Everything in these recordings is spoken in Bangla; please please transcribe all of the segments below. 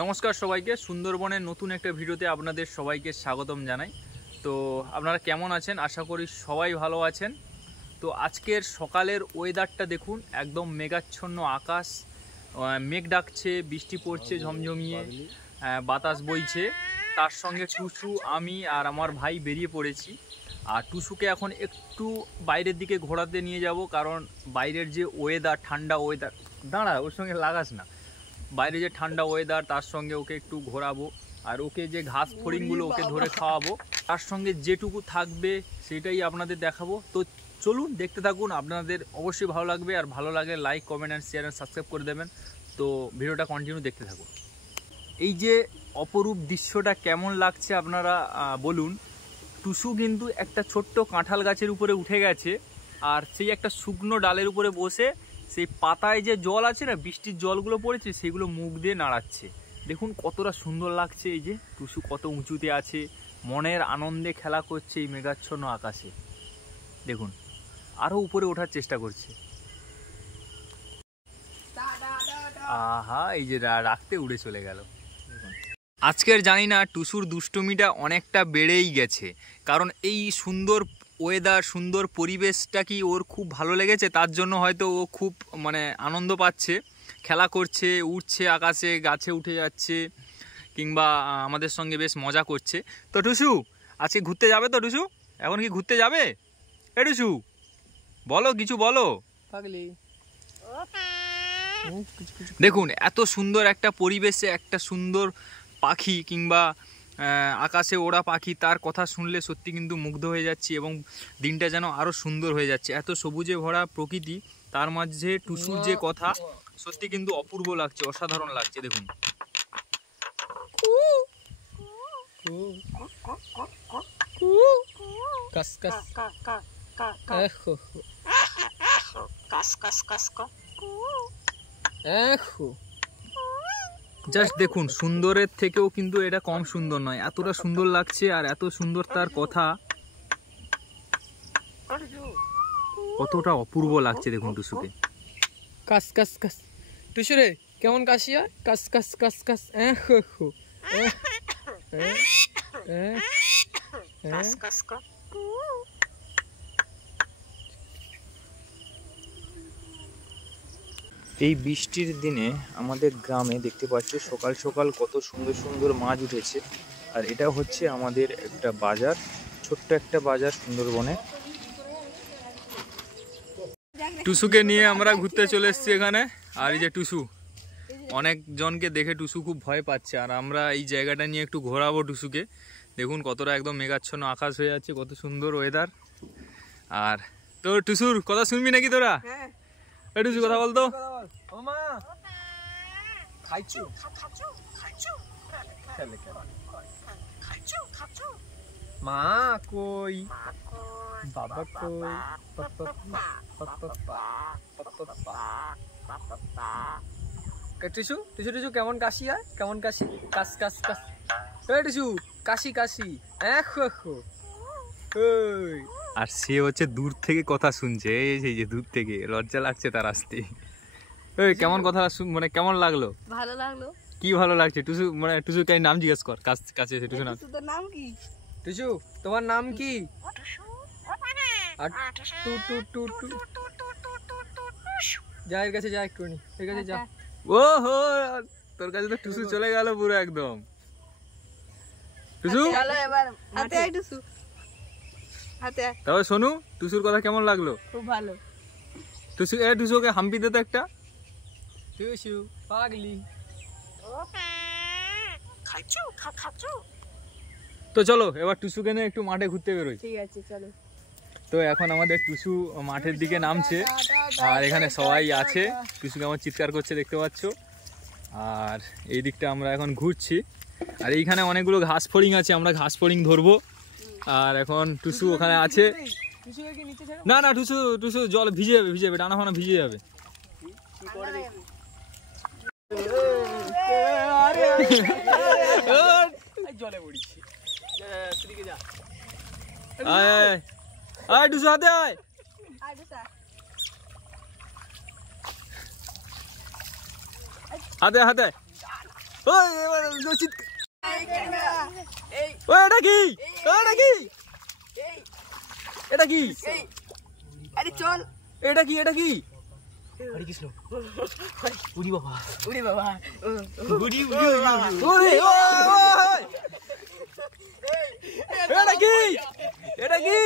নমস্কার সবাইকে, সুন্দরবনের নতুন একটা ভিডিওতে আপনাদের সবাইকে স্বাগতম জানাই। তো আপনারা কেমন আছেন? আশা করি সবাই ভালো আছেন। তো আজকের সকালের ওয়েদারটা দেখুন, একদম মেঘাচ্ছন্ন আকাশ, মেঘ ডাকছে, বৃষ্টি পড়ছে ঝমঝমিয়ে, বাতাস বইছে। তার সঙ্গে টুসু, আমি আর আমার ভাই বেরিয়ে পড়েছি। আর টুসুকে এখন একটু বাইরের দিকে ঘোরাতে নিয়ে যাব, কারণ বাইরের যে ওয়েদার, ঠান্ডা ওয়েদার, দাঁড়া ওর সঙ্গে লাগাস না, বাইরে যে ঠান্ডা ওয়েদার, তার সঙ্গে ওকে একটু ঘোরাবো। আর ওকে যে ঘাস ফড়িংগুলো ওকে ধরে খাওয়াবো, তার সঙ্গে যেটুকু থাকবে সেটাই আপনাদের দেখাবো। তো চলুন দেখতে থাকুন, আপনাদের অবশ্যই ভালো লাগবে। আর ভালো লাগলে like, comment and share and subscribe করে দেবেন। তো ভিডিওটা কন্টিনিউ দেখতে থাকুন। এই যে অপরূপ দৃশ্যটা কেমন লাগছে আপনারা বলুন। টুসু কিন্তু একটা ছোট্ট কাঁঠাল গাছের উপরে উঠে গেছে, আর সেই একটা শুকনো ডালের উপরে বসে সেই পাতায় যে জল আছে না, বৃষ্টির জলগুলো পড়েছে, সেগুলো মুখ দিয়ে নাড়াচ্ছে। দেখুন কতটা সুন্দর লাগছে। এই যে টুসু কত উঁচুতে আছে, মনের আনন্দে খেলা করছে এই মেঘাচ্ছন্ন আকাশে। দেখুন আরও উপরে ওঠার চেষ্টা করছে। আহা, এই যে রাখতে উড়ে চলে গেল। আজকের জানি না টুসুর দুষ্টুমিটা অনেকটা বেড়েই গেছে, কারণ এই সুন্দর ওয়েদার, সুন্দর পরিবেশটা কি ওর খুব ভালো লেগেছে। তার জন্য হয়তো ও খুব আনন্দ পাচ্ছে, খেলা করছে, উঠছে আকাশে, গাছে উঠে যাচ্ছে, কিংবা আমাদের সঙ্গে বেশ মজা করছে। তো টুসু আজকে ঘুরতে যাবে তো? টুসু এখন কি ঘুরতে যাবে? এ টুসু বলো, কিছু বলো। দেখুন এত সুন্দর একটা পরিবেশে একটা সুন্দর পাখি কিংবা আকাশে ওড়া পাখি, তার কথা শুনলে সত্যি কিন্তু মুগ্ধ হয়ে যাচ্ছি, এবং দিনটা যেন আরও সুন্দর হয়ে যাচ্ছে। এত সবুজে ভরা প্রকৃতি, তার মাঝে টুসুর যে কথা, সত্যি কিন্তু অপূর্ব লাগছে, অসাধারণ লাগছে। দেখুন জাস্ট দেখুন, সুন্দরের থেকেও কিন্তু এটা কম সুন্দর নয়, এতটা সুন্দর লাগছে। আর এত সুন্দর তার কথা, কতটা অপূর্ব লাগছে দেখুন টুসুকে। কাস কাস কাস, টুসু রে কেমন কাশি হয়? কাস কাস কাস কাস, এই বৃষ্টির দিনে আমাদের গ্রামে দেখতে পাচ্ছি সকাল সকাল কত সুন্দর সুন্দর মাছ উঠেছে। আর এটা হচ্ছে আমাদের একটা বাজার, ছোট্ট একটা বাজার সুন্দরবনে। টুসুকে নিয়ে আমরা ঘুরতে চলে এসেছি এখানে। আর এই যে টুসু, অনেক জনকে দেখে টুসু খুব ভয় পাচ্ছে, আর আমরা এই জায়গাটা নিয়ে একটু ঘোরাবো টুসুকে। দেখুন কতটা একদম মেঘাচ্ছন্ন আকাশ হয়ে যাচ্ছে, কত সুন্দর ওয়েদার। আর তো টুসুর কথা শুনবি নাকি তোরা? টুসু কথা বলতো। মা কই, বাবা কই, টুসু টুসু টুসু কেমন কাশি হয়? কেমন কাশি? কাস কাস কাস, টুসু কাশি কাশি। আর সে হচ্ছে দূর থেকে কথা শুনছে, এই যে দূর থেকে, লজ্জা লাগছে তার আসতে। কেমন কথা কেমন লাগলো? ভালো লাগলো। কি ভালো লাগছে? টুসু টুসু কে নাম জিজ্ঞেস কর, কাছে এসে। টুসু নাম, তোর নাম কি? টুসু তোমার নাম কি? যা এর কাছে যা, একটুখানি এর কাছে যা। ওহো, তোর কাছে তো টুসু চলে গেল পুরো একদম। টুসু চলো এবার হাতে আয় টুসু, হাতে আয়। তবে শোনু, টুসুর কথা কেমন লাগলো? খুব ভালো। টুসু টুসুকে হাম্পি দে তো একটা। টুসু পাগলি। তো চলো এবার টুসুকে নিয়ে একটু মাঠে ঘুরতে বেরোই। ঠিক আছে চলো। তো এখন আমাদের টুসু মাঠের দিকে নামছে, আর এখানে সবাই আছে। টুসু কেমন চিৎকার করছে দেখতে পাচ্ছ। আর এই দিকটা আমরা এখন ঘুরছি, আর এইখানে অনেকগুলো ঘাস ফড়িং আছে, আমরা ঘাস ফড়িং ধরবো। আর এখন টুসু ওখানে আছে। না না, টুসু টুসু জল ভিজে যাবে, ডানা ফানা ভিজে যাবে। জলে পড়িছি। আয় টুসু, হাতে আয়। হাতে হাতে ওই এবার রশিদ ওই এটা কি এটা কি এটা কি আরে চল এটা কি এটা কি হরে কৃষ্ণ উড়ি বাবা উড়ি বাবা উড়ি ওরে ওই এটা কি এটা কি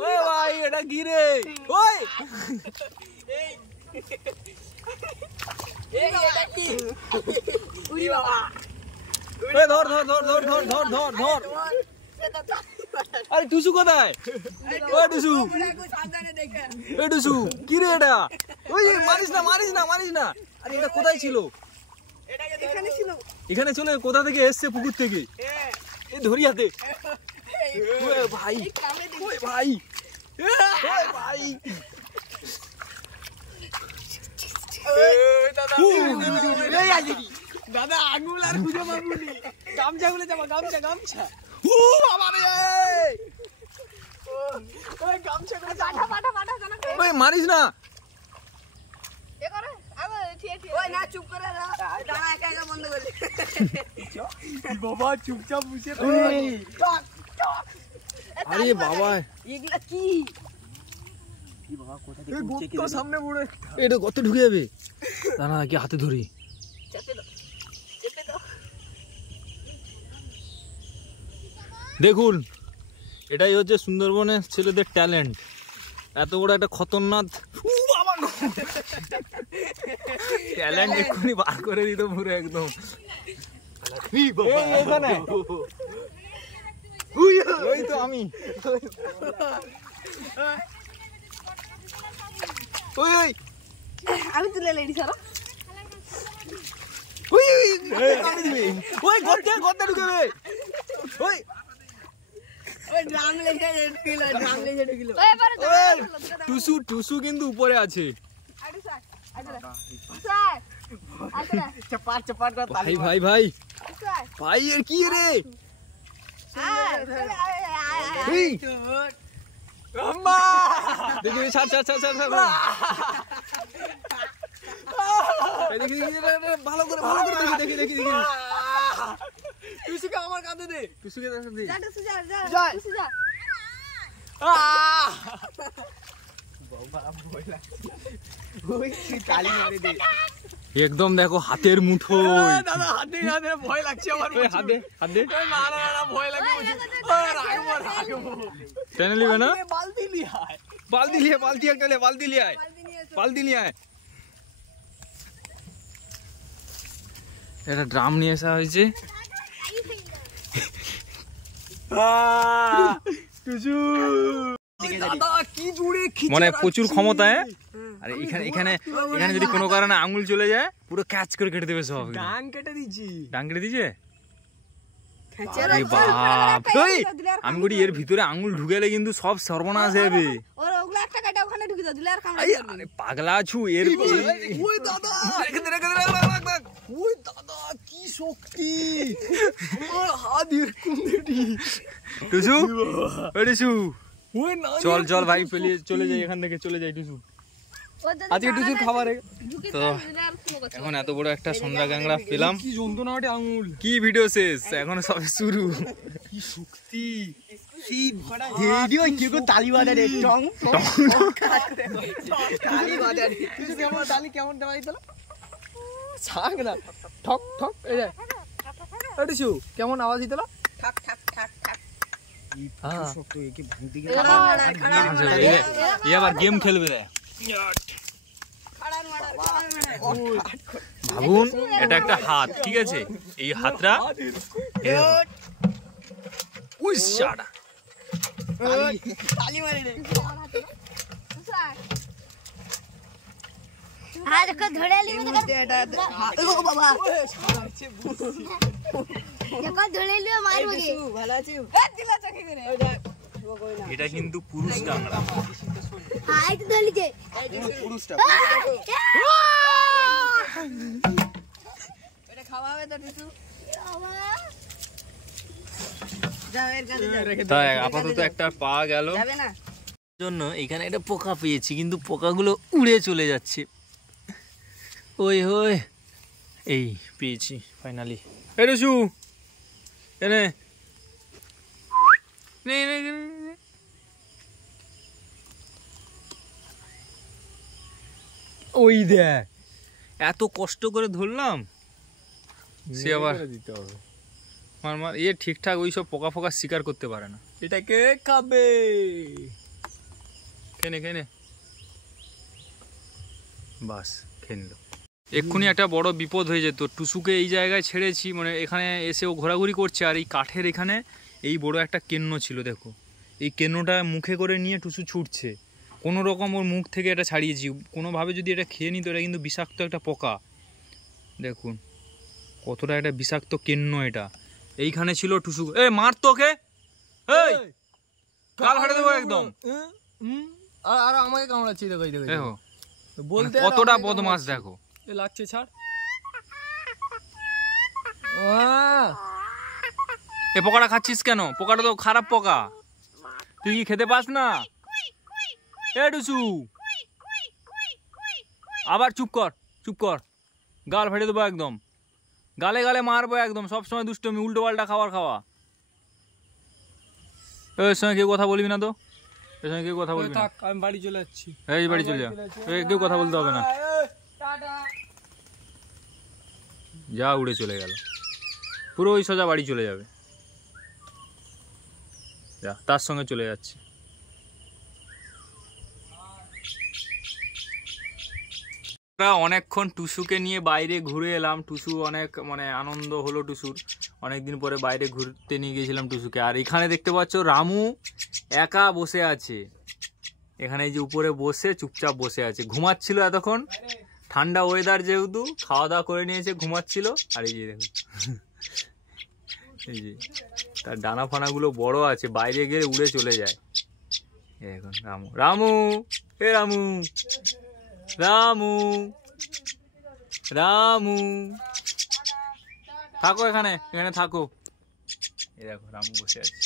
ওই ভাই এটা কি রে ওই এই এটা কি উড়ি বাবা ওই ধর ধর ধর ধর ধর ধর ধর ধর আরে টুসু কোথায় ওই টুসু সাবধানে দেখে এই টুসু কি রে এটা ওই মারিস না মারিস না মারিস না আরে এটা কোথায় ছিল এখানে ছিল এখানে চলে কোথা থেকে এসছে পুকুর থেকে এই ধরিয়াতে ওই ভাই ওই ভাই ওই ভাই দাদা আঙুল আর খুঁজে পাবুনি গামছা গুলো যাবা গামছা গামছা ও বাবা রে ওই গামছা গুলো পাঠা পাঠা পাঠা জানা ওই মারিস না এ করে আগো ঠিক ঠিক ওই না চুপ করে দাঁড়া একা একা বন্ধ করে বাবা চুপচাপ বসে টক টক আরে বাবা এগুলা কি এই গর্ত সামনে পড়ে এটা গর্তে ঢুকে যাবে দাঁড়া কি হাতে ধরি চেপে দাও চেপে দাও দেখুন এটাই হচ্ছে সুন্দরবনের ছেলেদের ট্যালেন্ট এত বড় একটা খতরনাক ট্যালেন্ট এক্ষুনি বার করে দিত পুরো একদম ওই তো আমি ওই ওই আমি তুলে লেডি সারা ওই ওই গর্তে গর্তে ঢুকেবে ওই ওই ড্রাম লেগে ঢুকিলো ড্রাম লেগে ঢুকিলো ওই টুসু টুসু কিন্তু উপরে আছে আরে স্যার স্যার আচ্ছা চপাট চপাট করে ভাই ভাই ভাই স্যার ভাই এর কি রে এই এই আম্মা দেখি ছাড় ছাড় ছাড় ছাড় ছাড় দেখি ভালো করে দেখি দেখি দেখি টুসুকে আমার কাঁধে দে টুসুকে দে যা টুসু যা যা যা। টুসু যা কালি মারি দে একদম দেখো হাতের মুঠো দাদা হাতে হাতে ভয় লাগছে আমার হাতে হাতে না না না ভয় লাগে রাখবো টেনে নিবে না বালতি লিয়ে আয় বালতি একটা লে বালতি লিয়ে আয় বালতি নিয়ে আয় একটা ড্রাম নিয়ে আসা হয়েছে দাদা কি জুড়ে মানে প্রচুর ক্ষমতা আর এখানে এখানে এখানে যদি কোনো কারণে আঙুল চলে যায় পুরো ক্যাচ করে কেটে দেবে সব ডাং কেটে দিছি ডাং কেটে দিয়েছে আরে বাপ ওই আমি বলি এর ভিতরে আঙুল ঢুকেলে কিন্তু সব সর্বনাশ হয়ে যাবে ওর ওগুলা একটা কাটা ওখানে ঢুকে দাও দিলে আর কামড়া আরে পাগলা আছু এর ওই দাদা ওই দাদা কি শক্তি আমার হাত এরকম দেটি টুসু ওই টুসু ওই না চল চল ভাই পেলিয়ে চলে যাই এখান থেকে চলে যাই টুসু আজকে টুসুর খাবার তো এখন এত বড় একটা সন্ধ্যা গ্যাংরা পেলাম কি যন্ত্রণা ওটা আঙুল কি ভিডিও শেষ এখনো সবে শুরু কি শক্তি কি ভিডিও কি গো তালি বাজারে টং তালি বাজারে তুই কেমন তালি কেমন দেওয়া দিতলা ছাগ না ঠক ঠক এই রে এডিসু কেমন আওয়াজ দিতলা ঠাক ঠাক ঠাক ঠাক হ্যাঁ খাড়া এ আবার গেম খেলবে রে ভাবুন এটা একটা হাত ঠিক আছে এই হাতটা ওই শাটা তালি মারি রে आज को धड़े ली मुझे ओ बाबा देखो धड़े लियो मार मुझे ভালো আছি এ দিলা চকি করে এটা কিন্তু পুরুষ কাংড়া हां এই তো ধলি যে পুরুষটা এটা খাওয়াবে তো টুটু যাও এর কাছে যাও তাই আপাতত একটা পাওয়া গেল যাবে না জন্য এখানে একটা পোকা পেয়েছি কিন্তু পোকাগুলো উড়ে চলে যাচ্ছে ওই ওই এই পেয়েছি ফাইনালি। এই রসু এনে নে নে নে, নে। ওই দেখ এত কষ্ট করে ধরলাম, সে আবার দিতে হবে। মার মার এ ঠিকঠাক ওই সব পোকা ফোকা শিকার করতে পারে না। এটাকে খাবে। কেনে কেনে বাস খেয়ে নিল। এক্ষুনি একটা বড় বিপদ হয়ে যেত। টুসুকে এই জায়গায় ছেড়েছি, মানে এখানে এসে ও ঘোরাঘুরি করছে, আর এই কাঠের এখানে এই বড় একটা কেন্ন ছিল, দেখো এই কেন্নটা মুখে করে নিয়ে টুসু ছুটছে। কোনো রকম ওর মুখ থেকে এটা ছাড়িয়েছি, কোনোভাবে যদি এটা খেয়ে নিত, এটা কিন্তু বিষাক্ত একটা পোকা। দেখুন কতটা একটা বিষাক্ত কেন্ন এটা। এইখানে ছিল টুসু। এ মার তোকে, এই গাল ফাটে দেবো একদম। আর আমাকে কামড়াচ্ছি, দেখো দেখো দেখো বলতে কতটা বদমাস দেখো। এ লাগছে, ছাড়। এ পোকাটা খাচ্ছিস কেন? পোকাটা তো খারাপ পোকা, তুই কি খেতে পাস না? এ টুসু আবার চুপ কর, চুপ কর, গাল ফেটে দেবো একদম, গালে গালে মারবো একদম। সবসময় দুষ্টমি, উল্টো পাল্টা খাবার খাওয়া। এর সঙ্গে কেউ কথা বলবি না তো, এর সঙ্গে কেউ কথা বলবি না। আমি বাড়ি চলে যাচ্ছি। এই বাড়ি চলে যা, কেউ কথা বলতে হবে না, যা উড়ে চলে গেল, পুরো ওই সোজা বাড়ি চলে যাবে। যা তার সঙ্গে চলে যাচ্ছে। অনেকক্ষণ টুসুকে নিয়ে বাইরে ঘুরে এলাম। টুসু অনেক মানে আনন্দ হলো টুসুর, অনেকদিন পরে বাইরে ঘুরতে নিয়ে গিয়েছিলাম টুসুকে। আর এখানে দেখতে পাচ্ছ রামু একা বসে আছে, এখানে এই যে উপরে বসে চুপচাপ বসে আছে, ঘুমাচ্ছিল এতক্ষণ। ঠান্ডা ওয়েদার যেহেতু, খাওয়া দাওয়া করে নিয়েছে, ঘুমাচ্ছিল। আর এই যে দেখুন এই যে তার ডানা ফানাগুলো বড় আছে, বাইরে গেলে উড়ে চলে যায়। এখন রামু, রামু, এ রামু, রামু, রামু থাকো এখানে, এখানে থাকো। এই দেখো রামু বসে আছে।